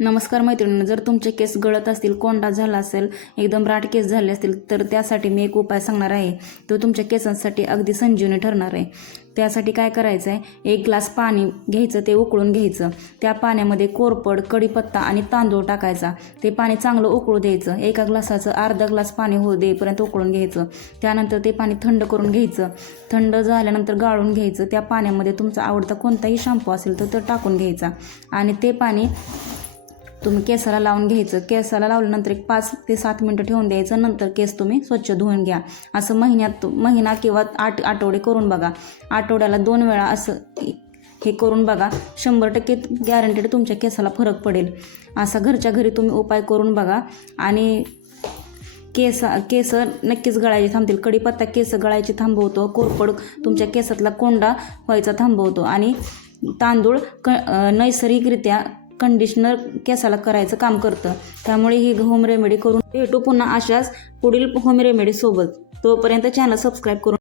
नमस्कार मैत्रिणींनो जर तुमचे केस गळत असतील कोंडा झाला असेल एकदम राट केस झाले असतील तर त्यासाठी मी एक उपाय सांगणार आहे. तो तुमच्या केसांसाठी अगदी संजीवनी ठरणार आहे. त्यासाठी काय करायचं आहे एक ग्लास पाणी घ्यायचं ते उकळून घ्यायचं. त्या पाण्यामध्ये कोरपड कढीपत्ता आणि तांदूळ टाकायचा. ते पाणी चांगलं उकळू द्यायचं. एका ग्लासाचं अर्धा ग्लास पाणी होऊ देईपर्यंत उकळून घ्यायचं. त्यानंतर ते पाणी थंड करून घ्यायचं. थंड झाल्यानंतर गाळून घ्यायचं. त्या पाण्यामध्ये तुमचा आवडता कोणताही शॅम्पू असेल तर तो टाकून घ्यायचा. आणि ते पाणी तुम्ही केसाला लावून घ्यायचं. केसाला लावल्यानंतर एक पाच ते सात मिनटं ठेवून द्यायचं. नंतर केस तुम्ही स्वच्छ धुवून घ्या. असं महिन्यात महिना किंवा आठ आठवडे करून बघा. आठवड्याला दोन वेळा असं हे करून बघा. शंभर टक्के गॅरंटेड तुमच्या केसाला फरक पडेल. असा घरच्या घरी तुम्ही उपाय करून बघा. आणि केस केस नक्कीच गळायचे थांबतील. कडीपत्ता केस गळायचे थांबवतो. कोरपड तुमच्या केसातला कोंडा व्हायचा थांबवतो. आणि तांदूळ क नैसर्गिकरित्या कंडिशनर केसाला करायचं काम करतं. त्यामुळे ही होम रेमेडी करून भेटू पुन्हा अशाच पुढील होम रेमेडी सोबत. तोपर्यंत चॅनल सबस्क्राईब करून